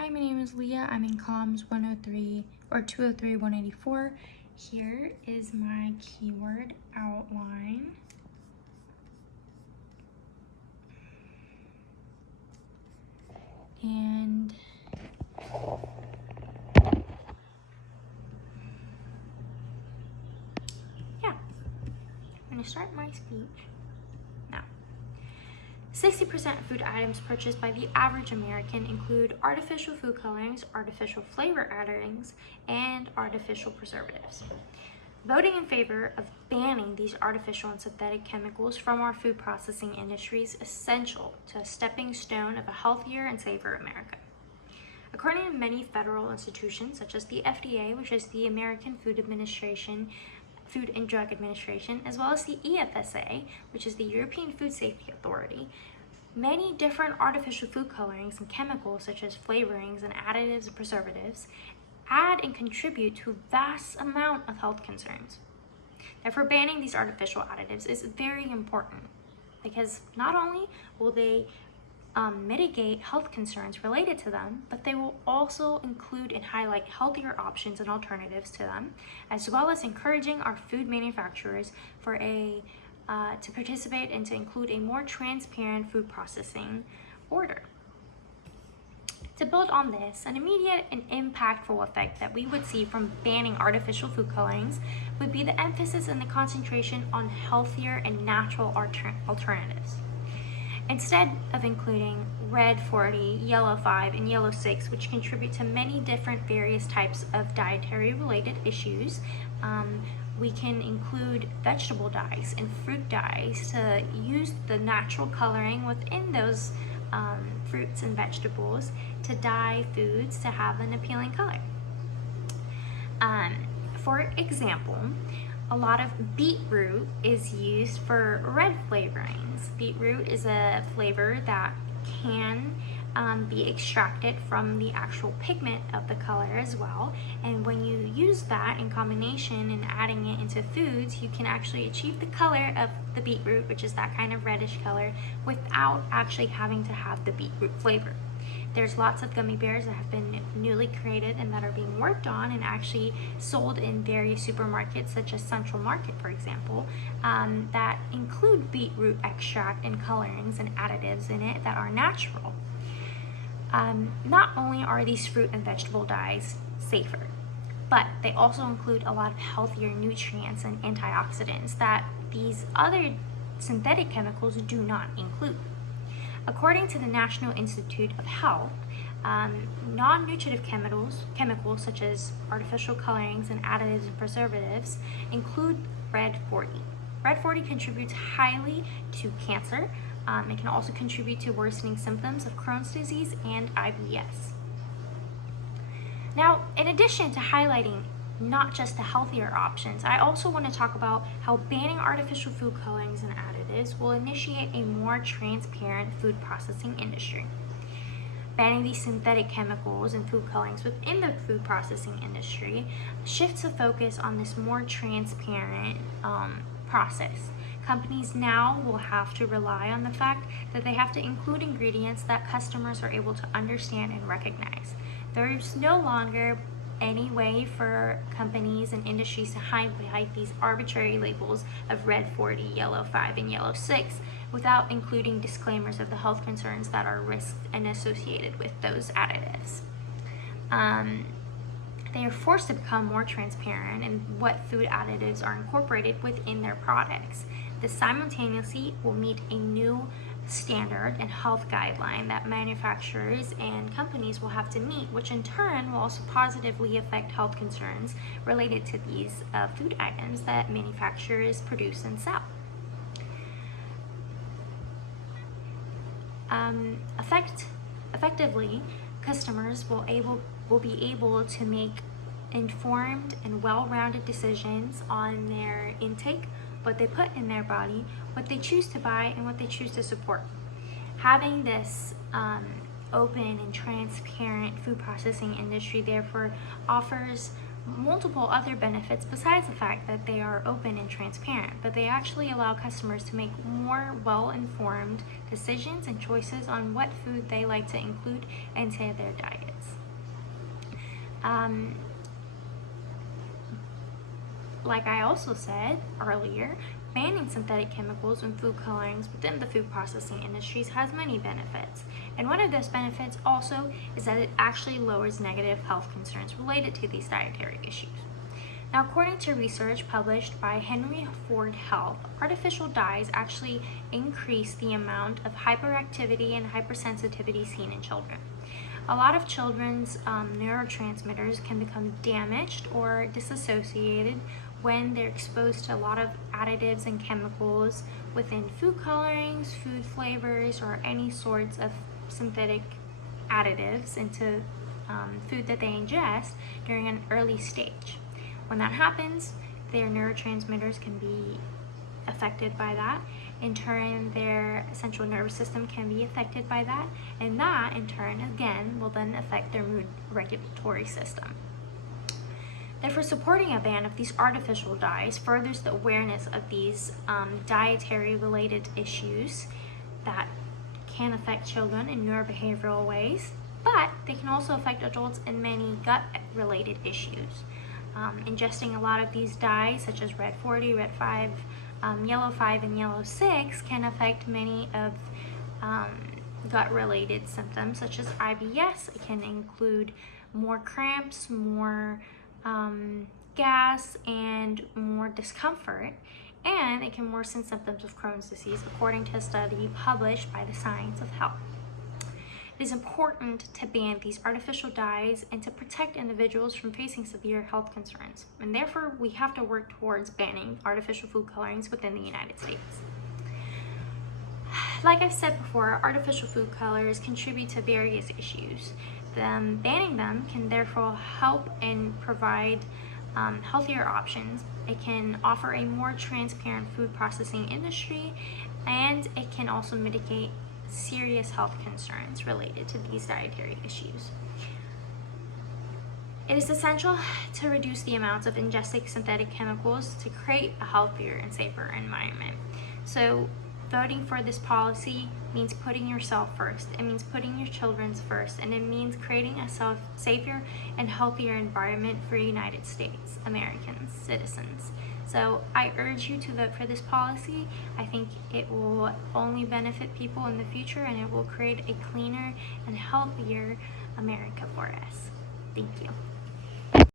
Hi, my name is Leah. I'm in COMMs 103 or 203 184. Here is my keyword outline. And yeah, I'm going to start my speech now. 60% of food items purchased by the average American include artificial food colorings, artificial flavor additives, and artificial preservatives. Voting in favor of banning these artificial and synthetic chemicals from our food processing industry is essential to a stepping stone of a healthier and safer America. According to many federal institutions, such as the FDA, which is the American Food and Drug Administration, as well as the EFSA, which is the European Food Safety Authority, many different artificial food colorings and chemicals, such as flavorings and additives and preservatives, add and contribute to a vast amount of health concerns. Therefore, banning these artificial additives is very important because not only will they mitigate health concerns related to them, but they will also include and highlight healthier options and alternatives to them, as well as encouraging our food manufacturers to participate and to include a more transparent food processing order. To build on this, an immediate and impactful effect that we would see from banning artificial food colorings would be the emphasis and the concentration on healthier and natural alternatives. Instead of including red 40, yellow 5, and yellow 6, which contribute to many different various types of dietary related issues, we can include vegetable dyes and fruit dyes to use the natural coloring within those fruits and vegetables to dye foods to have an appealing color. For example, a lot of beetroot is used for red flavorings. Beetroot is a flavor that can be extracted from the actual pigment of the color as well. And when you use that in combination and adding it into foods, you can actually achieve the color of the beetroot, which is that kind of reddish color, without actually having to have the beetroot flavor. There's lots of gummy bears that have been newly created and that are being worked on and actually sold in various supermarkets, such as Central Market, for example, that include beetroot extract and colorings and additives in it that are natural. Not only are these fruit and vegetable dyes safer, but they also include a lot of healthier nutrients and antioxidants that these other synthetic chemicals do not include. According to the National Institute of Health, non-nutritive chemicals such as artificial colorings and additives and preservatives include red 40. Red 40 contributes highly to cancer. It can also contribute to worsening symptoms of Crohn's disease and IBS. Now, in addition to highlighting not just the healthier options, I also want to talk about how banning artificial food colorings and additives will initiate a more transparent food processing industry. Banning these synthetic chemicals and food colorings within the food processing industry shifts the focus on this more transparent process. Companies now will have to rely on the fact that they have to include ingredients that customers are able to understand and recognize. There's no longer any way for companies and industries to hide behind these arbitrary labels of red 40, yellow 5, and yellow 6 without including disclaimers of the health concerns that are risked and associated with those additives. They are forced to become more transparent in what food additives are incorporated within their products. This simultaneously will meet a new standard and health guideline that manufacturers and companies will have to meet, which in turn will also positively affect health concerns related to these food items that manufacturers produce and sell. Effectively, customers will be able to make informed and well-rounded decisions on their intake, what they put in their body, what they choose to buy, and what they choose to support. Having this open and transparent food processing industry therefore offers multiple other benefits besides the fact that they are open and transparent, but they actually allow customers to make more well-informed decisions and choices on what food they like to include into their diets. Like I also said earlier, banning synthetic chemicals and food colorings within the food processing industries has many benefits. And one of those benefits also is that it actually lowers negative health concerns related to these dietary issues. Now, according to research published by Henry Ford Health, artificial dyes actually increase the amount of hyperactivity and hypersensitivity seen in children. A lot of children's neurotransmitters can become damaged or disassociated when they're exposed to a lot of additives and chemicals within food colorings, food flavors, or any sorts of synthetic additives into food that they ingest during an early stage. When that happens, their neurotransmitters can be affected by that. In turn, their central nervous system can be affected by that, and that in turn again will then affect their mood regulatory system. Therefore, supporting a ban of these artificial dyes furthers the awareness of these dietary related issues that can affect children in neurobehavioral ways, but they can also affect adults in many gut related issues. Ingesting a lot of these dyes such as red 40, red 5, yellow 5, and yellow 6 can affect many of gut related symptoms such as IBS. It can include more cramps, more gas, and more discomfort, and it can worsen symptoms of Crohn's disease according to a study published by the Science of Health. It is important to ban these artificial dyes and to protect individuals from facing severe health concerns, and therefore we have to work towards banning artificial food colorings within the United States. Like I've said before, artificial food colors contribute to various issues. Banning them can therefore help and provide healthier options. It can offer a more transparent food processing industry, and it can also mitigate serious health concerns related to these dietary issues. It is essential to reduce the amounts of ingesting synthetic chemicals to create a healthier and safer environment. So voting for this policy means putting yourself first. It means putting your children first, and it means creating a safer and healthier environment for United States Americans, citizens. So I urge you to vote for this policy. I think it will only benefit people in the future, and it will create a cleaner and healthier America for us. Thank you.